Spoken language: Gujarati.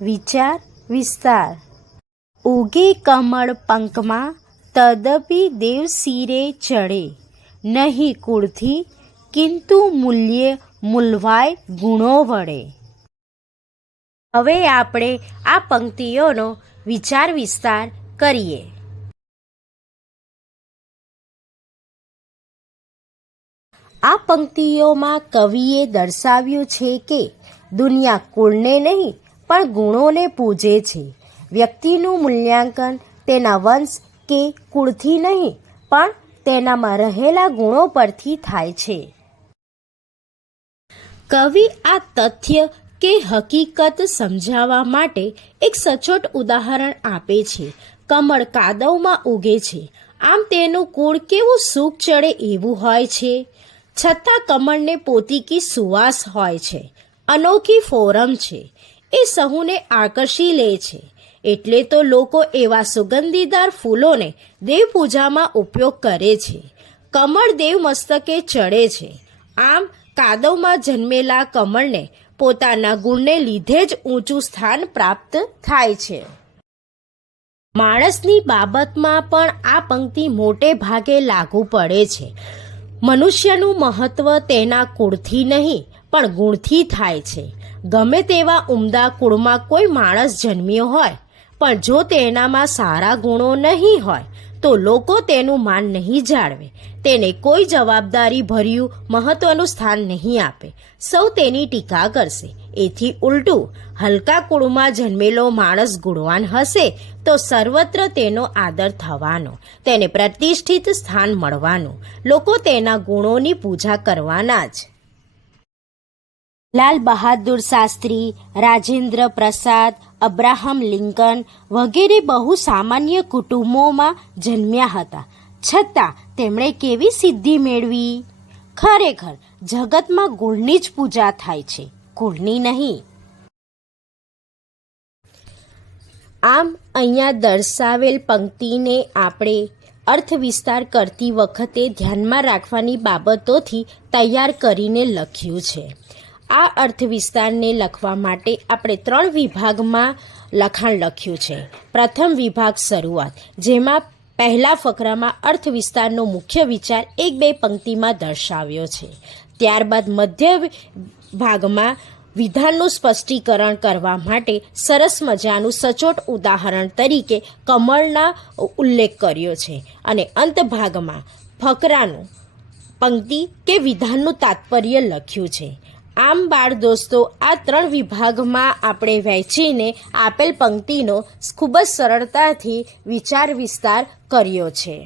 વિચાર વિસ્તાર. ઉગે કમળ પંકમાં તદપી દેવ શિરે ચડે, નહીં કુળથી કિંતુ મૂલ્યે મૂલવાય ગુણો વડે. હવે આપણે આ પંક્તિઓનો વિચાર વિસ્તાર કરીએ. આ પંક્તિઓમાં કવિએ દર્શાવ્યું છે કે દુનિયા કુળને નહીં પણ ગુણોને પૂજે છે. વ્યક્તિનું મૂલ્યાંકન તેના વંશ કે કુળથી નહીં પણ તેનામાં રહેલા ગુણો પરથી થાય છે. કવિ આ તથ્ય કે હકીકત સમજાવવા માટે એક સચોટ ઉદાહરણ આપે છે. કમળ કાદવમાં ઉગે છે, આમ તેનું કુળ કેવું સૂક ચડે એવું હોય છે. છતાં કમળને પોતીકી સુવાસ હોય છે, અનોખી ફોરમ છે, એ સહુને આકર્ષી લે છે. એટલે તો લોકો એવા સુગંધીદાર ફૂલોને દેવપૂજામાં ઉપયોગ કરે છે. કમળ દેવ મસ્તકે ચડે છે, આમ કાદવમાં જન્મેલા કમળને પોતાના ગુણને લીધે જ ઊંચું સ્થાન પ્રાપ્ત થાય છે. માણસની બાબતમાં પણ આ પંક્તિ મોટે ભાગે લાગુ પડે છે. મનુષ્યનું મહત્વ તેના કુળથી નહીં પણ ગુણથી થાય છે. ગમે તેવા ઉમદા કુળમાં કોઈ માણસ જન્મ્યો હોય, પણ જો તેનામાં સારા ગુણો નહીં હોય તો લોકો તેનું માન નહીં જાળવે, તેને કોઈ જવાબદારી ભર્યું મહત્વનું સ્થાન નહીં આપે, સૌ તેની ટીકા કરશે. એથી ઉલટું હલકા કુળમાં જન્મેલો માણસ ગુણવાન હશે તો સર્વત્ર તેનો આદર થવાનો, તેને પ્રતિષ્ઠિત સ્થાન મળવાનું, લોકો તેના ગુણોની પૂજા કરવાના જ. લાલ બહાદુર શાસ્ત્રી, રાજેન્દ્ર પ્રસાદ, અબ્રાહમ લિંકન વગેરે બહુ સામાન્ય કુટુંબોમાં જન્મ્યા હતા, છતાં તેમણે કેવી સિદ્ધિ મેળવી? ખરેખર જગતમાં ગુણની જ પૂજા થાય છે, કુળની નહીં. આમ અહીંયા દર્શાવેલ પંક્તિને આપણે અર્થ વિસ્તાર કરતી વખતે ધ્યાનમાં રાખવાની બાબતોથી તૈયાર કરીને લખ્યું છે. આ અર્થ વિસ્તારને લખવા માટે આપણે 3 વિભાગમાં લખાણ લખ્યું છે. પ્રથમ વિભાગ શરૂઆત, જેમાં પહેલા ફકરામાં અર્થ વિસ્તારનો મુખ્ય વિચાર 1-2 પંક્તિમાં દર્શાવ્યો છે. ત્યારબાદ મધ્ય ભાગમાં વિધાનનું સ્પષ્ટીકરણ કરવા માટે સરસ મજાનું સચોટ ઉદાહરણ તરીકે કમળના ઉલ્લેખ કર્યો છે. અને અંત ભાગમાં ફકરાનું પંક્તિ કે વિધાનનું તાત્પર્ય લખ્યું છે. આમ બાળ દોસ્તો, આ 3 વિભાગમાં આપણે વહેંચીને આપેલ પંક્તિનો ખૂબ જ સરળતાથી વિચાર વિસ્તાર કર્યો છે.